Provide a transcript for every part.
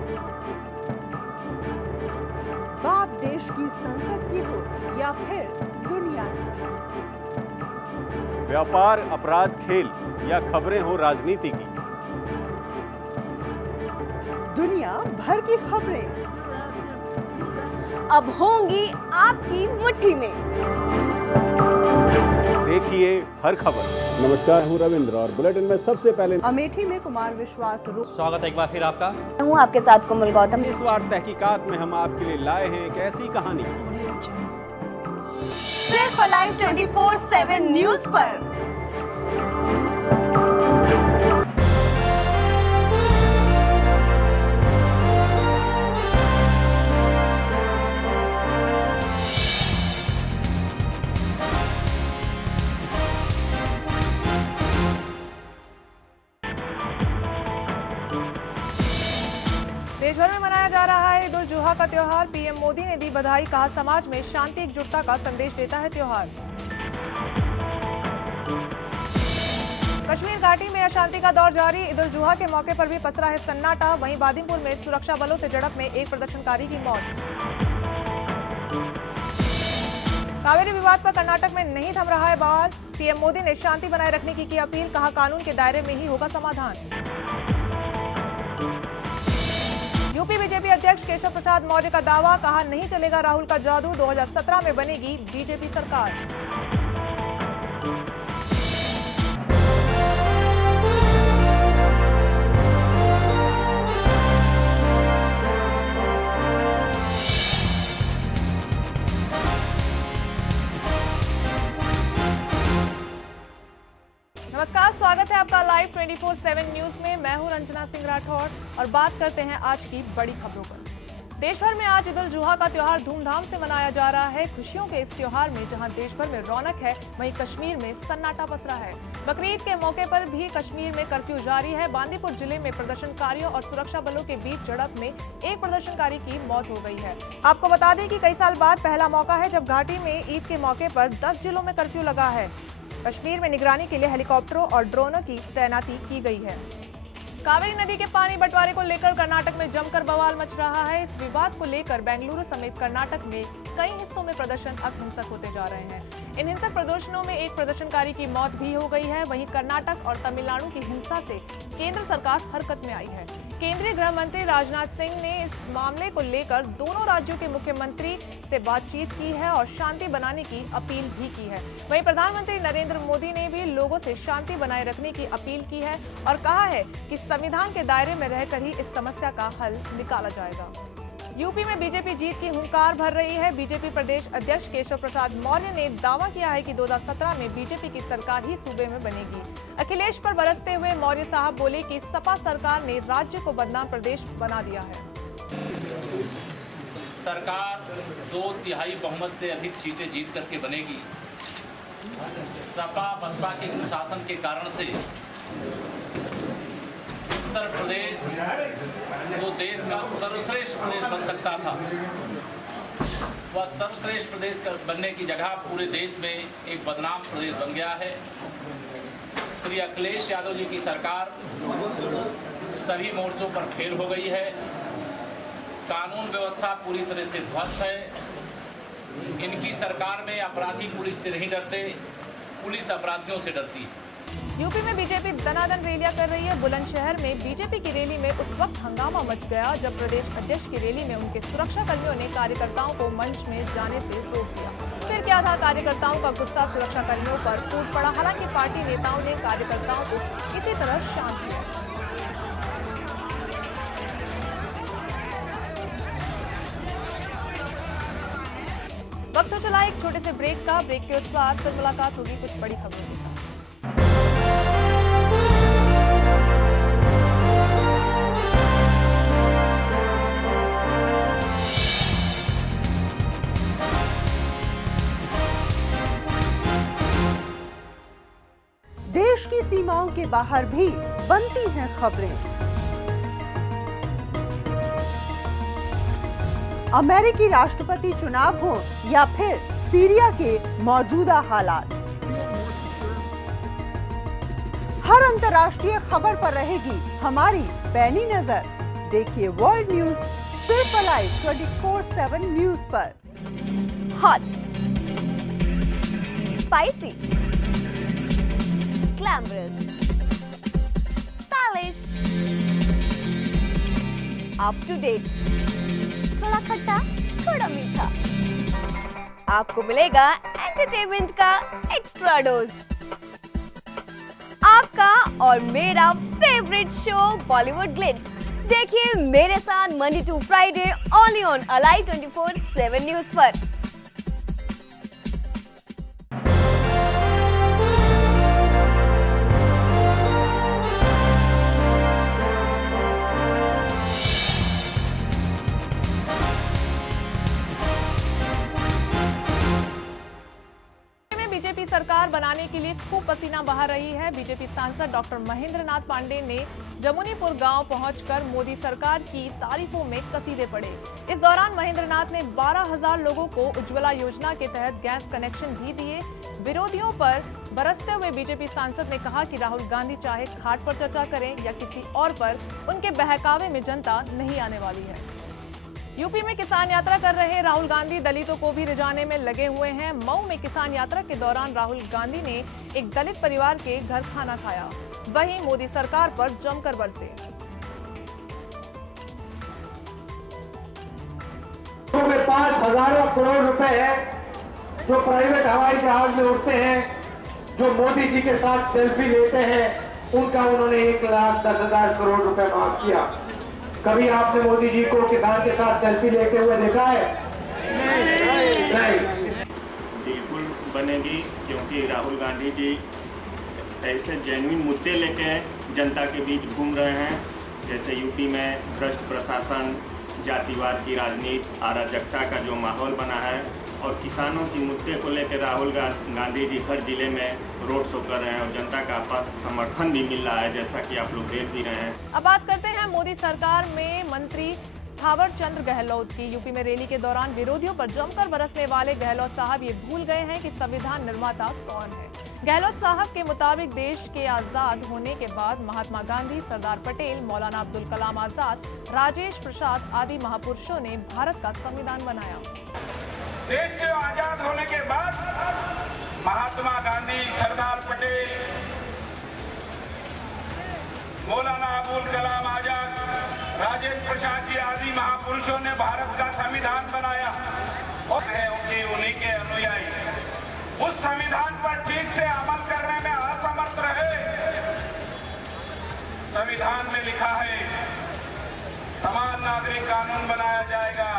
आवाज। बात देश की संसद की हो या फिर दुनिया की, व्यापार, अपराध, खेल या खबरें हो राजनीति की, दुनिया भर की खबरें अब होंगी आपकी मुट्ठी में। देखिए हर खबर। नमस्कार, हूँ रविंद्र और बुलेटिन में सबसे पहले अमेठी में कुमार विश्वास स्वागत है एक बार फिर आपका। मैं हूँ आपके साथ कोमल गौतम। इस बार तहकीकात में हम आपके लिए लाए हैं एक ऐसी कहानी सिर्फ लाइव 24/7 न्यूज पर। देश भर में मनाया जा रहा है ईद उल जुहा का त्योहार। पीएम मोदी ने दी बधाई, कहा समाज में शांति एकजुटता का संदेश देता है त्योहार। कश्मीर घाटी में अशांति का दौर जारी, ईद उल जुहा के मौके पर भी पसरा है सन्नाटा। वहीं बादिमपुर में सुरक्षा बलों से झड़प में एक प्रदर्शनकारी की मौत। कावेरी विवाद पर कर्नाटक में नहीं थम रहा है बवाल, पीएम मोदी ने शांति बनाए रखने की अपील, कहा कानून के दायरे में ही होगा समाधान। यूपी बीजेपी अध्यक्ष केशव प्रसाद मौर्य का दावा, कहा नहीं चलेगा राहुल का जादू, 2017 में बनेगी बीजेपी सरकार। नमस्कार, स्वागत है आपका लाइव 24/7 न्यूज में। मैं हूं रंजना सिंह राठौर और बात करते हैं आज की बड़ी खबरों पर। देश भर में आज ईद उल जुहा का त्योहार धूमधाम से मनाया जा रहा है। खुशियों के इस त्योहार में जहां देश भर में रौनक है, वहीं कश्मीर में सन्नाटा पसरा है। बकरीद के मौके पर भी कश्मीर में कर्फ्यू जारी है। बांदीपुर जिले में प्रदर्शनकारियों और सुरक्षा बलों के बीच झड़प में एक प्रदर्शनकारी की मौत हो गई है। आपको बता दें कि कई साल बाद पहला मौका है जब घाटी में ईद के मौके पर 10 जिलों में कर्फ्यू लगा है। कश्मीर में निगरानी के लिए हेलीकॉप्टरों और ड्रोनों की तैनाती की गई है। कावेरी नदी के पानी बंटवारे को लेकर कर्नाटक में जमकर बवाल मच रहा है। इस विवाद को लेकर बेंगलुरु समेत कर्नाटक में कई हिस्सों में प्रदर्शन अब हिंसक होते जा रहे हैं। इन हिंसक प्रदर्शनों में एक प्रदर्शनकारी की मौत भी हो गई है। वहीं कर्नाटक और तमिलनाडु की हिंसा से केंद्र सरकार हरकत में आई है। केंद्रीय गृह मंत्री राजनाथ सिंह ने इस मामले को लेकर दोनों राज्यों के मुख्यमंत्री से बातचीत की है और शांति बनाने की अपील भी की है। वहीं प्रधानमंत्री नरेंद्र मोदी ने भी लोगों से शांति बनाए रखने की अपील की है और कहा है कि संविधान के दायरे में रहकर ही इस समस्या का हल निकाला जाएगा। यूपी में बीजेपी जीत की हुंकार भर रही है। बीजेपी प्रदेश अध्यक्ष केशव प्रसाद मौर्य ने दावा किया है कि 2017 में बीजेपी की सरकार ही सूबे में बनेगी। अखिलेश पर बरसते हुए मौर्य साहब बोले कि सपा सरकार ने राज्य को बदनाम प्रदेश बना दिया है। सरकार 2/3 बहुमत से अधिक सीटें जीत करके बनेगी। सपा बसपा के कुशासन के कारण से उत्तर प्रदेश जो देश का सर्वश्रेष्ठ प्रदेश बन सकता था, वह सर्वश्रेष्ठ प्रदेश बनने की जगह पूरे देश में एक बदनाम प्रदेश बन गया है। श्री अखिलेश यादव जी की सरकार सभी मोर्चों पर फेल हो गई है। कानून व्यवस्था पूरी तरह से ध्वस्त है। इनकी सरकार में अपराधी पुलिस से नहीं डरते, पुलिस अपराधियों से डरती है। यूपी में बीजेपी दनादन रैलियां कर रही है। बुलंदशहर में बीजेपी की रैली में उस वक्त हंगामा मच गया जब प्रदेश अध्यक्ष की रैली में उनके सुरक्षा कर्मियों ने कार्यकर्ताओं को मंच में जाने से रोक दिया। फिर क्या था, कार्यकर्ताओं का गुस्सा सुरक्षा कर्मियों पर फूट पड़ा। हालांकि पार्टी नेताओं ने कार्यकर्ताओं को इसी तरह शांत किया। वक्त हो चला एक छोटे से ब्रेक का। ब्रेक के बाद फिर मुलाकात होगी कुछ बड़ी खबरों के साथ। देश की सीमाओं के बाहर भी बनती हैं खबरें। अमेरिकी राष्ट्रपति चुनाव हो या फिर सीरिया के मौजूदा हालात, हर अंतर्राष्ट्रीय खबर पर रहेगी हमारी पैनी नजर। देखिए वर्ल्ड न्यूज सिर्फ लाइव 24/7 न्यूज पर। Hot, spicy, glamorous, stylish, up to date, थोड़ा खट्टा थोड़ा मीठा, आपको मिलेगा एंटरटेनमेंट का एक्स्ट्रा डोज। आपका और मेरा फेवरेट शो बॉलीवुड ग्लिट्स देखिए मेरे साथ Monday to Friday only on alive 24/7 news पर। बीजेपी सरकार बनाने के लिए खूब पसीना बहा रही है। बीजेपी सांसद डॉक्टर महेंद्र नाथ पांडे ने जमुनीपुर गांव पहुंचकर मोदी सरकार की तारीफों में कसीदे पढ़े। इस दौरान महेंद्र नाथ ने 12,000 लोगों को उज्ज्वला योजना के तहत गैस कनेक्शन भी दिए। विरोधियों पर बरसते हुए बीजेपी सांसद ने कहा कि राहुल गांधी चाहे खाट पर चर्चा करें या किसी और पर, उनके बहकावे में जनता नहीं आने वाली है। यूपी में किसान यात्रा कर रहे राहुल गांधी दलितों को भी रिझाने में लगे हुए हैं। मऊ में किसान यात्रा के दौरान राहुल गांधी ने एक दलित परिवार के घर खाना खाया। वहीं मोदी सरकार पर जमकर बरसे। में 5,000 करोड़ रुपए है जो प्राइवेट हवाई जहाज में उड़ते हैं, जो मोदी जी के साथ सेल्फी लेते हैं, उनका उन्होंने 1,10,000 करोड़ रुपए माफ किया। कभी आपने मोदी जी को किसान के साथ सेल्फी लेते हुए देखा है? नहीं। बिल्कुल बनेगी, क्योंकि राहुल गांधी जी ऐसे जेन्युइन मुद्दे लेके जनता के बीच घूम रहे हैं। जैसे यूपी में भ्रष्ट प्रशासन, जातिवाद की राजनीति, अराजकता का जो माहौल बना है, और किसानों की मुद्दे को लेकर राहुल गांधी जी हर जिले में रोड शो कर रहे हैं और जनता का समर्थन भी मिल रहा है, जैसा कि आप लोग देख भी रहे हैं। अब बात करते हैं मोदी सरकार में मंत्री थावर चंद गहलोत की। यूपी में रैली के दौरान विरोधियों पर जमकर बरसने वाले गहलोत साहब ये भूल गए हैं कि संविधान निर्माता कौन है। गहलोत साहब के मुताबिक देश के आजाद होने के बाद महात्मा गांधी, सरदार पटेल, मौलाना अब्दुल कलाम आजाद, राजेश प्रसाद आदि महापुरुषों ने भारत का संविधान बनाया। देश के आजाद होने के बाद महात्मा गांधी, सरदार पटेल, मौलाना अब्दुल कलाम आजाद, राजेंद्र प्रसाद जी आदि महापुरुषों ने भारत का संविधान बनाया और उन्हीं के अनुयायी उस संविधान पर ठीक से अमल करने में असमर्थ रहे। संविधान में लिखा है समान नागरिक कानून बनाया जाएगा,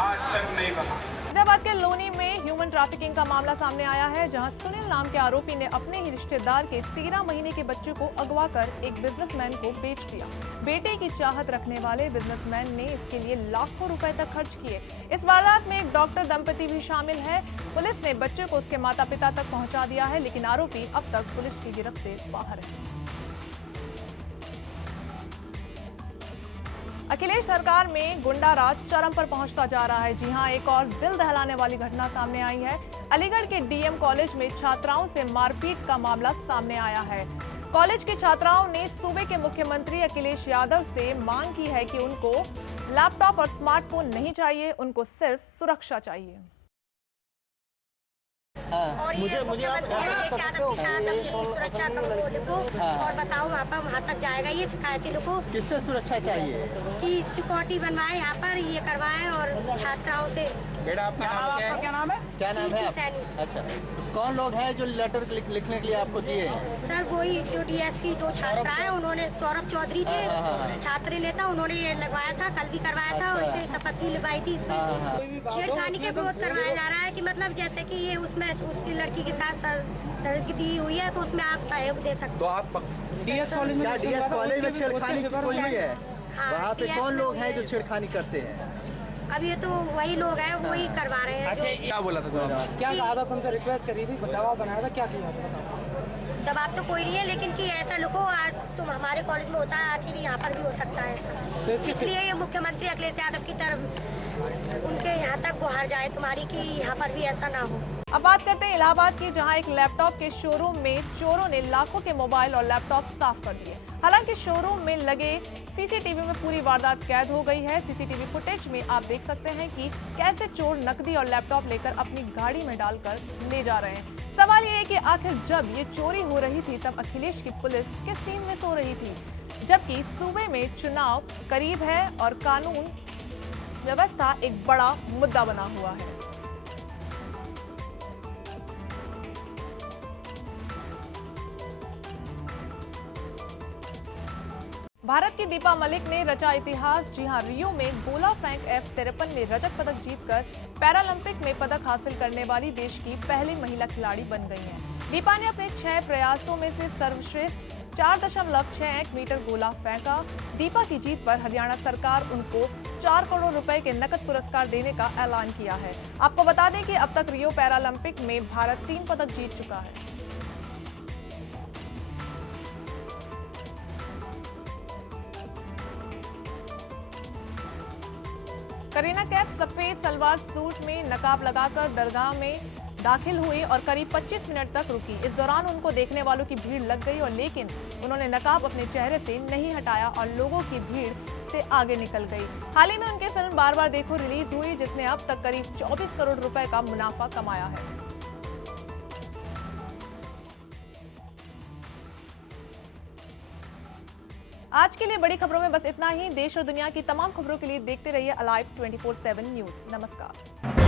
आज तक नहीं बना। फैजाबाद के लोनी में ह्यूमन ट्रैफिकिंग का मामला सामने आया है, जहां सुनील नाम के आरोपी ने अपने ही रिश्तेदार के 13 महीने के बच्चे को अगवा कर एक बिजनेसमैन को बेच दिया। बेटे की चाहत रखने वाले बिजनेसमैन ने इसके लिए लाखों रुपए तक खर्च किए। इस वारदात में एक डॉक्टर दंपति भी शामिल है। पुलिस ने बच्चे को उसके माता पिता तक पहुंचा दिया है, लेकिन आरोपी अब तक पुलिस की गिरफ्त से बाहर है। अखिलेश सरकार में गुंडा राज चरम पर पहुंचता जा रहा है। जी हां, एक और दिल दहलाने वाली घटना सामने आई है। अलीगढ़ के डीएम कॉलेज में छात्राओं से मारपीट का मामला सामने आया है। कॉलेज की छात्राओं ने सूबे के मुख्यमंत्री अखिलेश यादव से मांग की है कि उनको लैपटॉप और स्मार्टफोन नहीं चाहिए, उनको सिर्फ सुरक्षा चाहिए। और ये मुख्यमंत्री अखिलेश यादव के साथ अपनी सुरक्षा करो लिखो और बताओ वहाँ तक जाएगा। ये शिकायती लिखो। किससे सुरक्षा चाहिए? कि सिक्योरिटी बनवाए, यहाँ पर ये करवाएं और छात्राओं से। बेटा आपका क्या नाम है? क्या नाम है? अच्छा, कौन लोग हैं जो लेटर लिखने के लिए आपको दिए हैं? सर वही जो डीएसपी 2 छात्रा है, उन्होंने सौरभ चौधरी थे छात्र नेता, उन्होंने ये लगवाया था, कल भी करवाया था और इसे शपथ भी लगवाई थी। इसमें छेड़खानी का विरोध करवाया जा रहा है कि मतलब जैसे कि ये उसमें उसकी लड़की के साथ दी हुई है तो उसमें आप सहयोग दे सकते। तो आप डीएस कॉलेज में छेड़खानी की कोई हुई है? वहाँ पे कौन लोग हैं जो छेड़खानी करते हैं? अब ये तो वही लोग हैं, वही करवा रहे हैं। जो क्या बोला था? क्या कहा था? तुमसे रिक्वेस्ट करी थी, दबाव बनाया था, क्या किया था? दबाव तो कोई नहीं है, लेकिन कि ऐसा लिखो आज तुम हमारे कॉलेज में होता है, आखिर यहाँ पर भी हो सकता है ऐसा। इसलिए ये मुख्यमंत्री अखिलेश यादव की तरफ उनके यहाँ तक गुहार जाए तुम्हारी कि यहाँ पर भी ऐसा ना हो। अब बात करते हैं इलाहाबाद की, जहां एक लैपटॉप के शोरूम में चोरों ने लाखों के मोबाइल और लैपटॉप साफ कर दिए। हालांकि शोरूम में लगे सीसीटीवी में पूरी वारदात कैद हो गई है। सीसीटीवी फुटेज में आप देख सकते हैं कि कैसे चोर नकदी और लैपटॉप लेकर अपनी गाड़ी में डालकर ले जा रहे हैं। सवाल ये है कि आखिर जब ये चोरी हो रही थी तब अखिलेश की पुलिस किस सीन में सो रही थी, जबकि सूबे में चुनाव करीब है और कानून व्यवस्था एक बड़ा मुद्दा बना हुआ है। भारत की दीपा मलिक ने रचा इतिहास। जी हां, रियो में गोला फेंक F53 में रजत पदक जीतकर पैरालंपिक में पदक हासिल करने वाली देश की पहली महिला खिलाड़ी बन गई हैं। दीपा ने अपने 6 प्रयासों में से सर्वश्रेष्ठ 4.61 मीटर गोला फेंका। दीपा की जीत पर हरियाणा सरकार उनको 4 करोड़ रुपए के नकद पुरस्कार देने का ऐलान किया है। आपको बता दें कि अब तक रियो पैरालंपिक में भारत 3 पदक जीत चुका है। करीना कैफ सफेद सलवार सूट में नकाब लगाकर दरगाह में दाखिल हुई और करीब 25 मिनट तक रुकी। इस दौरान उनको देखने वालों की भीड़ लग गई और लेकिन उन्होंने नकाब अपने चेहरे से नहीं हटाया और लोगों की भीड़ से आगे निकल गई। हाल ही में उनकी फिल्म बार बार देखो रिलीज हुई, जिसने अब तक करीब 24 करोड़ रुपए का मुनाफा कमाया है। आज के लिए बड़ी खबरों में बस इतना ही। देश और दुनिया की तमाम खबरों के लिए देखते रहिए अलाइव 24/7 न्यूज। नमस्कार।